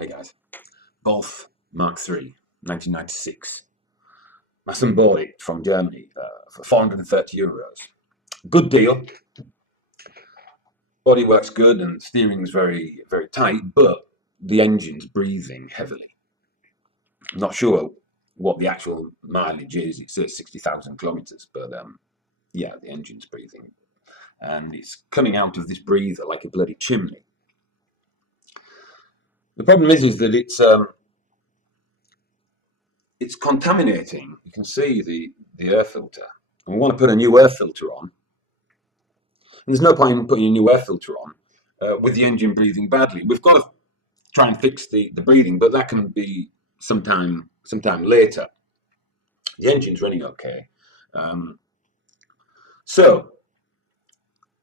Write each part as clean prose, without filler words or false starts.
Hey guys, Golf Mk3, 1996. My son bought it from Germany for €430. Good deal. Body works good and steering's very, very tight, but the engine's breathing heavily. I'm not sure what the actual mileage is. It says 60,000 kilometers, but yeah, the engine's breathing. And it's coming out of this breather like a bloody chimney. The problem is that it's contaminating. You can see the air filter. And we want to put a new air filter on. And there's no point in putting a new air filter on with the engine breathing badly. We've got to try and fix the breathing, but that can be sometime later. The engine's running okay. So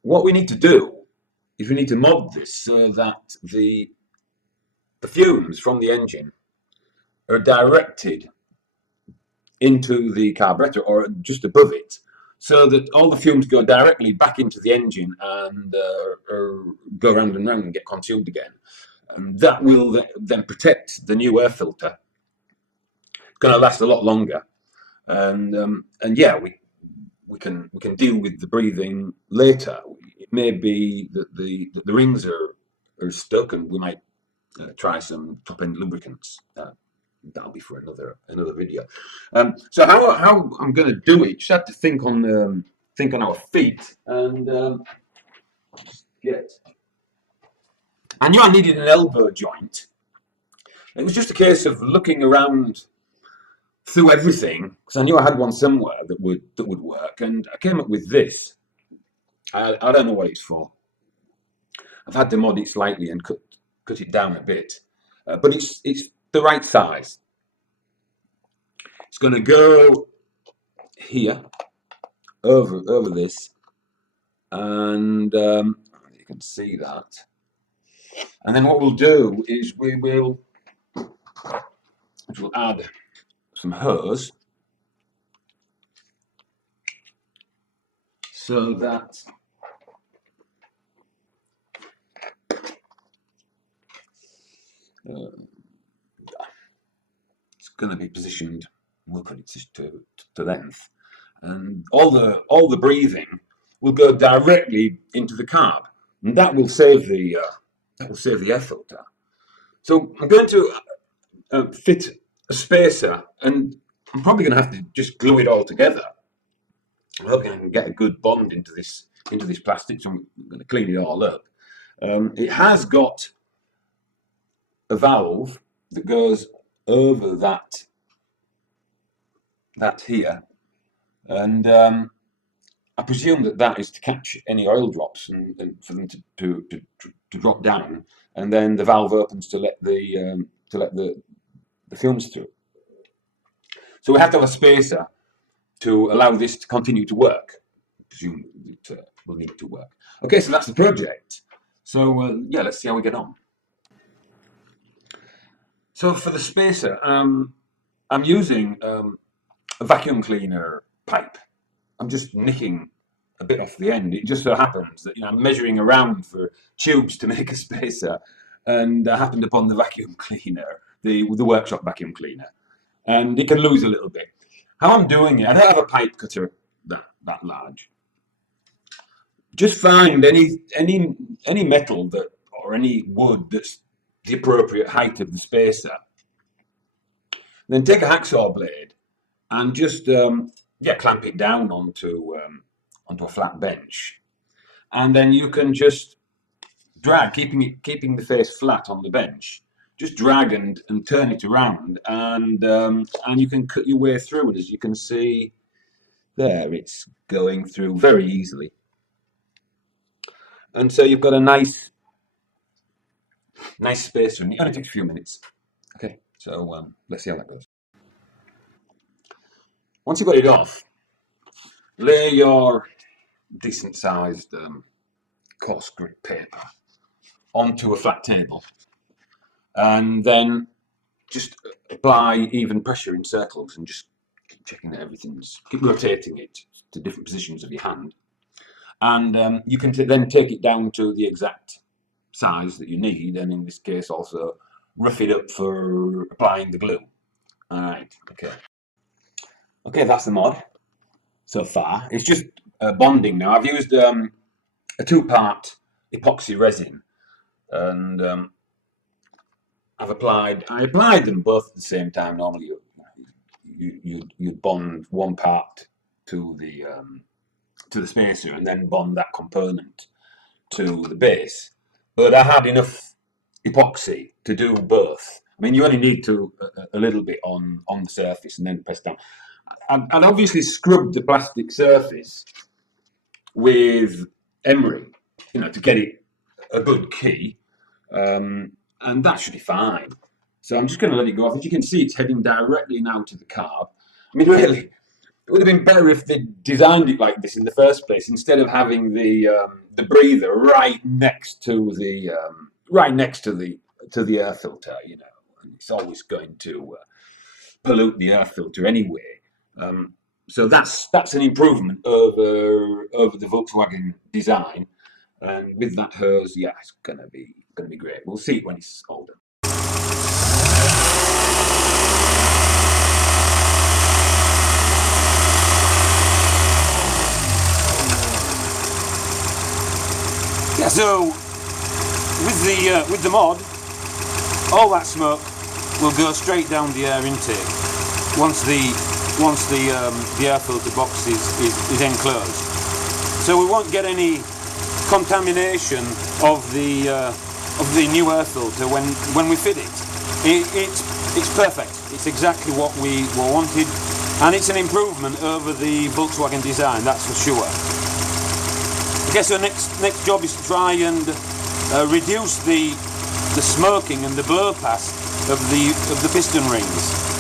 what we need to do is we need to mod this so that the fumes from the engine are directed into the carburetor or just above it, so that all the fumes go directly back into the engine and go round and round and get consumed again. And that will then protect the new air filter. It's going to last a lot longer, and yeah, we can deal with the breathing later. It may be that the rings are stuck, and we might try some top-end lubricants. That'll be for another video. So how I'm going to do it? Just have to think on our feet and get. I knew I needed an elbow joint. It was just a case of looking around through everything because I knew I had one somewhere that would work, and I came up with this. I don't know what it's for. I've had to mod it slightly and cut it down a bit, but it's the right size. It's going to go here over this, and you can see that. And then what we'll do is we'll add some hose so that it's going to be positioned. We'll put it to length, and all the breathing will go directly into the carb, and that will save the air filter. So I'm going to fit a spacer, and I'm probably going to have to just glue it all together. I'm hoping I can get a good bond into this plastic, so I'm going to clean it all up. It has got a valve that goes over that here, and I presume that is to catch any oil drops and for them to drop down, and then the valve opens to let the fumes through. So we have to have a spacer to allow this to continue to work. I presume it will need to work. Okay, so that's the project. So yeah, let's see how we get on. So for the spacer, I'm using a vacuum cleaner pipe. I'm just nicking a bit off the end. It just so happens that I'm measuring around for tubes to make a spacer, and I happened upon the vacuum cleaner, the workshop vacuum cleaner, and it can lose a little bit. How I'm doing it, I don't have a pipe cutter that large. Just find any metal or any wood that's the appropriate height of the spacer. Then take a hacksaw blade and just clamp it down onto a flat bench, and then you can just drag, keeping the face flat on the bench. Just drag and turn it around, and you can cut your way through. And as you can see there, it's going through very easily. And so you've got a nice spacer, and it only takes a few minutes. Okay, so let's see how that goes. Once you've got it off, lay your decent sized coarse grit paper onto a flat table, and then just apply even pressure in circles and just keep checking that keep rotating it to different positions of your hand, and you can then take it down to the exact size that you need, and in this case also rough it up for applying the glue. Alright, okay. Okay, that's the mod so far. It's just bonding now. I've used a 2-part epoxy resin, and I applied them both at the same time. Normally you'd bond one part to the spacer and then bond that component to the base. But I had enough epoxy to do both. I mean, you only need to a little bit on the surface and then press down. I'd obviously scrubbed the plastic surface with emery, to get it a good key, and that should be fine. So I'm just going to let it go off. As you can see, it's heading directly now to the carb. I mean, really, it would have been better if they designed it like this in the first place, instead of having the breather right next to the air filter. And it's always going to pollute the air filter anyway. So that's an improvement over the Volkswagen design, and with that hose, yeah, it's gonna be great. We'll see it when it's all done. Yeah, so with the mod, all that smoke will go straight down the air intake once the air filter box is enclosed. So we won't get any contamination of the new air filter when we fit it. It's perfect. It's exactly what we wanted, and it's an improvement over the Volkswagen design, that's for sure. Okay, so next job is to try and reduce the smoking and the blow pass of the piston rings.